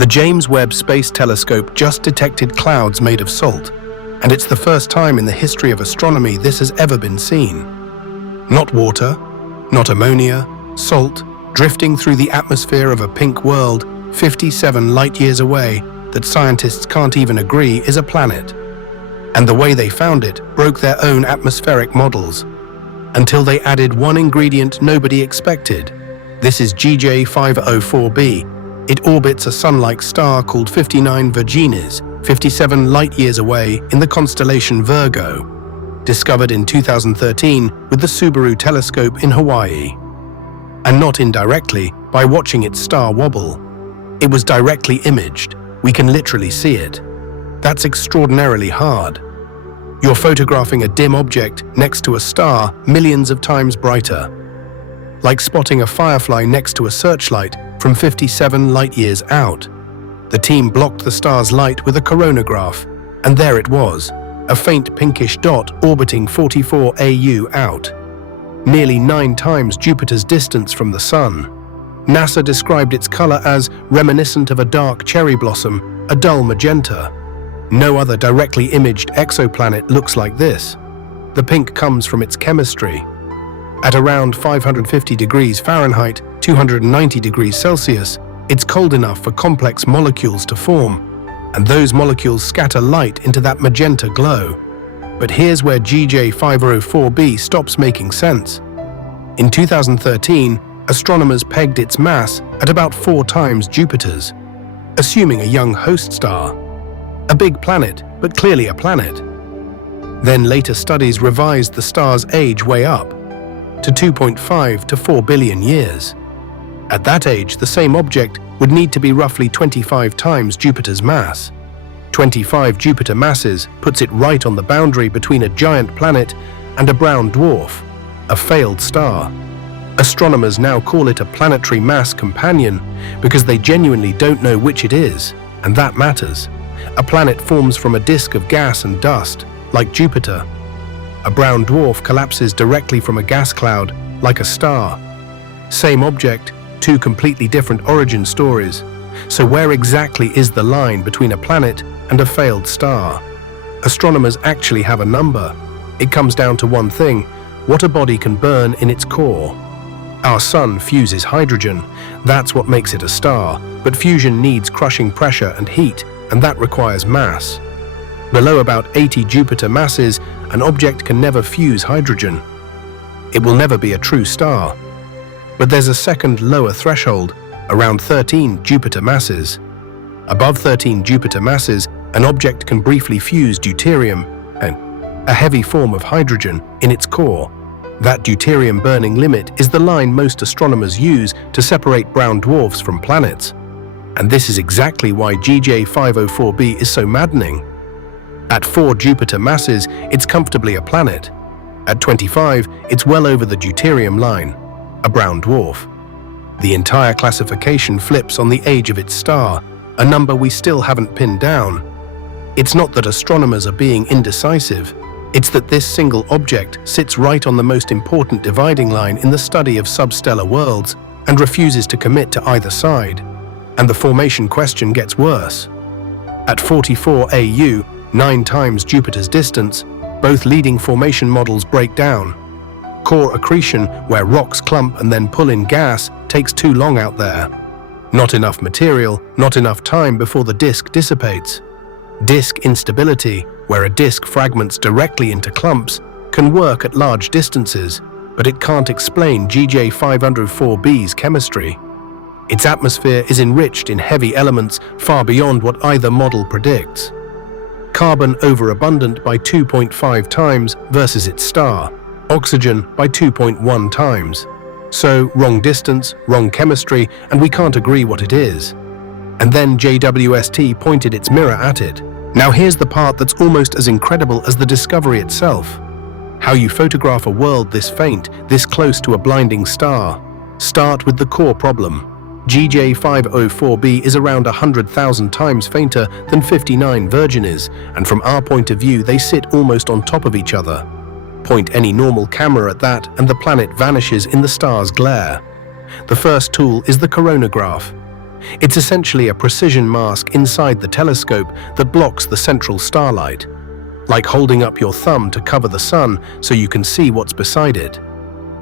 The James Webb Space Telescope just detected clouds made of salt, and it's the first time in the history of astronomy this has ever been seen. Not water, not ammonia, salt, drifting through the atmosphere of a pink world 57 light-years away that scientists can't even agree is a planet. And the way they found it broke their own atmospheric models, until they added one ingredient nobody expected. This is GJ504b. It orbits a sun-like star called 59 Virginis, 57 light-years away in the constellation Virgo, discovered in 2013 with the Subaru telescope in Hawaii. And not indirectly, by watching its star wobble. It was directly imaged. We can literally see it. That's extraordinarily hard. You're photographing a dim object next to a star millions of times brighter. Like spotting a firefly next to a searchlight from 57 light-years out. The team blocked the star's light with a coronagraph, and there it was, a faint pinkish dot orbiting 44 AU out, nearly 9 times Jupiter's distance from the Sun. NASA described its color as reminiscent of a dark cherry blossom, a dull magenta. No other directly imaged exoplanet looks like this. The pink comes from its chemistry. At around 550 degrees Fahrenheit, 290 degrees Celsius, it's cold enough for complex molecules to form, and those molecules scatter light into that magenta glow. But here's where GJ504b stops making sense. In 2013, astronomers pegged its mass at about 4 times Jupiter's, assuming a young host star. A big planet, but clearly a planet. Then later studies revised the star's age way up, to 2.5 to 4 billion years. At that age, the same object would need to be roughly 25 times Jupiter's mass. 25 Jupiter masses puts it right on the boundary between a giant planet and a brown dwarf, a failed star. Astronomers now call it a planetary-mass companion because they genuinely don't know which it is, and that matters. A planet forms from a disk of gas and dust, like Jupiter. A brown dwarf collapses directly from a gas cloud, like a star. Same object, 2 completely different origin stories. So where exactly is the line between a planet and a failed star? Astronomers actually have a number. It comes down to one thing: what a body can burn in its core. Our sun fuses hydrogen. That's what makes it a star. But fusion needs crushing pressure and heat, and that requires mass. Below about 80 Jupiter masses, an object can never fuse hydrogen. It will never be a true star. But there's a second lower threshold, around 13 Jupiter masses. Above 13 Jupiter masses, an object can briefly fuse deuterium, a heavy form of hydrogen, in its core. That deuterium burning limit is the line most astronomers use to separate brown dwarfs from planets. And this is exactly why GJ504b is so maddening. At 4 Jupiter masses, it's comfortably a planet. At 25, it's well over the deuterium line, a brown dwarf. The entire classification flips on the age of its star, a number we still haven't pinned down. It's not that astronomers are being indecisive, it's that this single object sits right on the most important dividing line in the study of substellar worlds and refuses to commit to either side. And the formation question gets worse. At 44 AU, 9 times Jupiter's distance, both leading formation models break down. Core accretion, where rocks clump and then pull in gas, takes too long out there. Not enough material, not enough time before the disk dissipates. Disk instability, where a disk fragments directly into clumps, can work at large distances, but it can't explain GJ504b's chemistry. Its atmosphere is enriched in heavy elements far beyond what either model predicts. Carbon overabundant by 2.5 times versus its star, oxygen by 2.1 times. So, wrong distance, wrong chemistry, and we can't agree what it is. And then JWST pointed its mirror at it. Now here's the part that's almost as incredible as the discovery itself. How you photograph a world this faint, this close to a blinding star. Start with the core problem. GJ504b is around 100,000 times fainter than 59 Virginis, and from our point of view they sit almost on top of each other. Point any normal camera at that and the planet vanishes in the star's glare. The first tool is the coronagraph. It's essentially a precision mask inside the telescope that blocks the central starlight, like holding up your thumb to cover the sun so you can see what's beside it.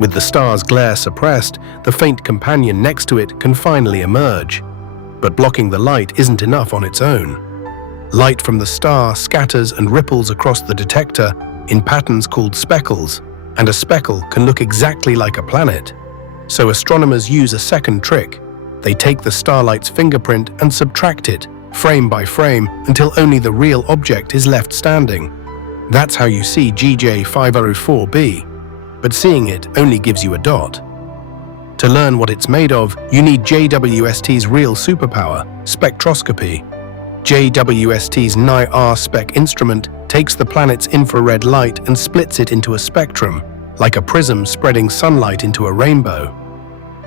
With the star's glare suppressed, the faint companion next to it can finally emerge. But blocking the light isn't enough on its own. Light from the star scatters and ripples across the detector in patterns called speckles, and a speckle can look exactly like a planet. So astronomers use a second trick. They take the starlight's fingerprint and subtract it, frame by frame, until only the real object is left standing. That's how you see GJ504b, but seeing it only gives you a dot. To learn what it's made of, you need JWST's real superpower, spectroscopy. JWST's NIR-SPEC instrument takes the planet's infrared light and splits it into a spectrum, like a prism spreading sunlight into a rainbow.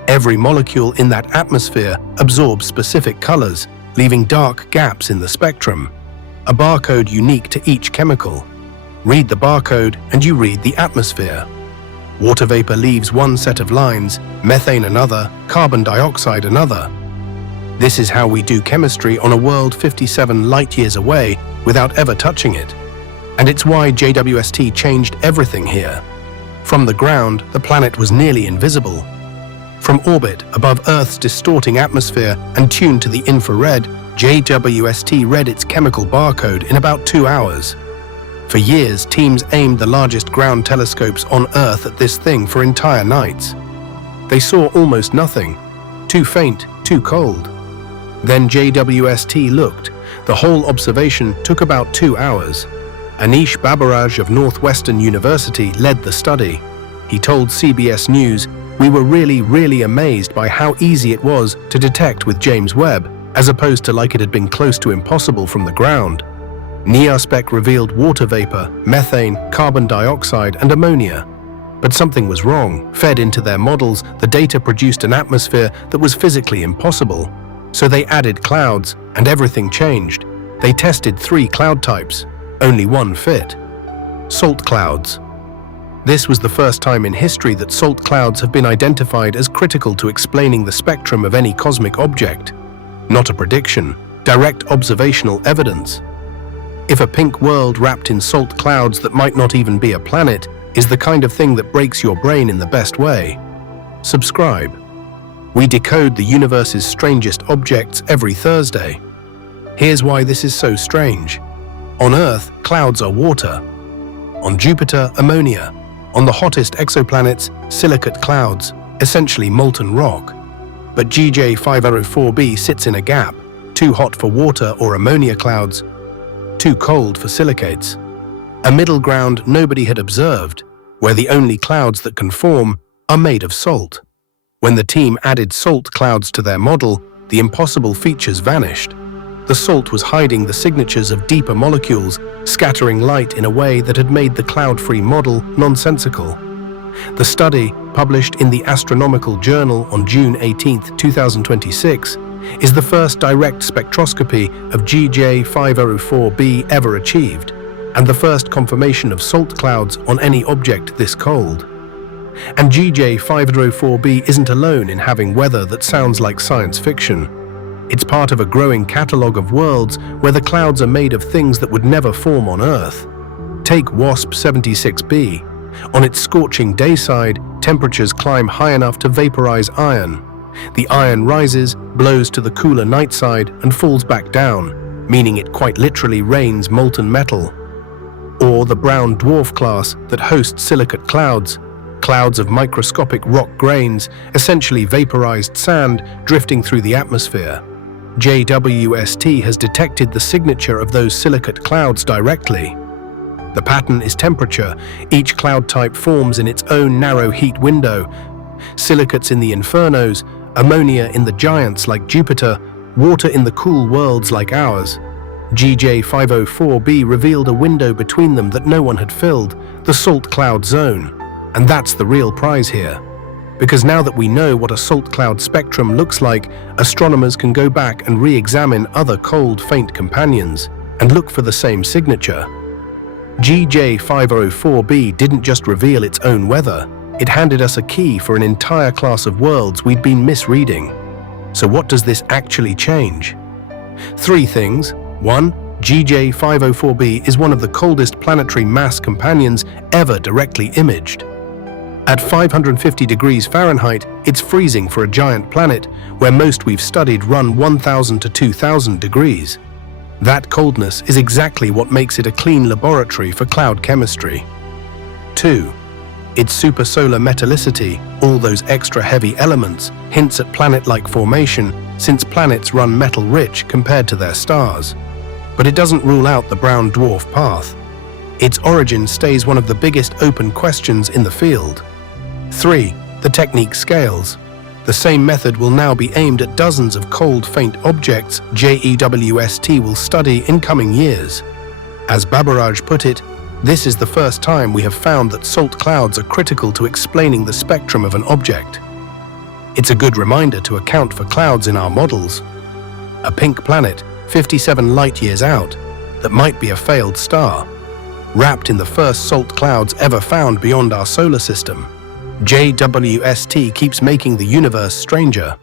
Every molecule in that atmosphere absorbs specific colors, leaving dark gaps in the spectrum, a barcode unique to each chemical. Read the barcode and you read the atmosphere. Water vapor leaves one set of lines, methane another, carbon dioxide another. This is how we do chemistry on a world 57 light-years away without ever touching it. And it's why JWST changed everything here. From the ground, the planet was nearly invisible. From orbit, above Earth's distorting atmosphere and tuned to the infrared, JWST read its chemical barcode in about 2 hours. For years, teams aimed the largest ground telescopes on Earth at this thing for entire nights. They saw almost nothing. Too faint, too cold. Then JWST looked. The whole observation took about 2 hours. Anish Babaraj of Northwestern University led the study. He told CBS News, "We were really amazed by how easy it was to detect with James Webb, as opposed to like it had been close to impossible from the ground." NIR-SPEC revealed water vapor, methane, carbon dioxide, and ammonia. But something was wrong. Fed into their models, the data produced an atmosphere that was physically impossible. So they added clouds, and everything changed. They tested 3 cloud types. Only one fit. Salt clouds. This was the first time in history that salt clouds have been identified as critical to explaining the spectrum of any cosmic object. Not a prediction, direct observational evidence. If a pink world wrapped in salt clouds that might not even be a planet is the kind of thing that breaks your brain in the best way, subscribe. We decode the universe's strangest objects every Thursday. Here's why this is so strange. On Earth, clouds are water. On Jupiter, ammonia. On the hottest exoplanets, silicate clouds, essentially molten rock. But GJ504b sits in a gap, too hot for water or ammonia clouds, too cold for silicates. A middle ground nobody had observed, where the only clouds that can form are made of salt. When the team added salt clouds to their model, the impossible features vanished. The salt was hiding the signatures of deeper molecules, scattering light in a way that had made the cloud-free model nonsensical. The study, published in the Astronomical Journal on June 18, 2026, is the first direct spectroscopy of GJ504b ever achieved, and the first confirmation of salt clouds on any object this cold. And GJ504b isn't alone in having weather that sounds like science fiction. It's part of a growing catalogue of worlds where the clouds are made of things that would never form on Earth. Take WSP-76b. On its scorching day side, temperatures climb high enough to vaporize iron. The iron rises, blows to the cooler night side, and falls back down, meaning it quite literally rains molten metal. Or the brown dwarf class that hosts silicate clouds, clouds of microscopic rock grains, essentially vaporized sand drifting through the atmosphere. JWST has detected the signature of those silicate clouds directly. The pattern is temperature. Each cloud type forms in its own narrow heat window. Silicates in the infernos, ammonia in the giants like Jupiter, water in the cool worlds like ours. GJ504b revealed a window between them that no one had filled, the salt cloud zone. And that's the real prize here. Because now that we know what a salt cloud spectrum looks like, astronomers can go back and re-examine other cold, faint companions and look for the same signature. GJ504b didn't just reveal its own weather, it handed us a key for an entire class of worlds we'd been misreading. So what does this actually change? 3 things. 1. GJ504b is one of the coldest planetary mass companions ever directly imaged. At 550 degrees Fahrenheit, it's freezing for a giant planet where most we've studied run 1,000 to 2,000 degrees. That coldness is exactly what makes it a clean laboratory for cloud chemistry. 2. Its supersolar metallicity, all those extra heavy elements, hints at planet-like formation since planets run metal-rich compared to their stars. But it doesn't rule out the brown dwarf path. Its origin stays one of the biggest open questions in the field. 3. The technique scales. The same method will now be aimed at dozens of cold, faint objects JWST will study in coming years. As Babaraj put it, this is the first time we have found that salt clouds are critical to explaining the spectrum of an object. It's a good reminder to account for clouds in our models. A pink planet, 57 light-years out, that might be a failed star, wrapped in the first salt clouds ever found beyond our solar system. JWST keeps making the universe stranger.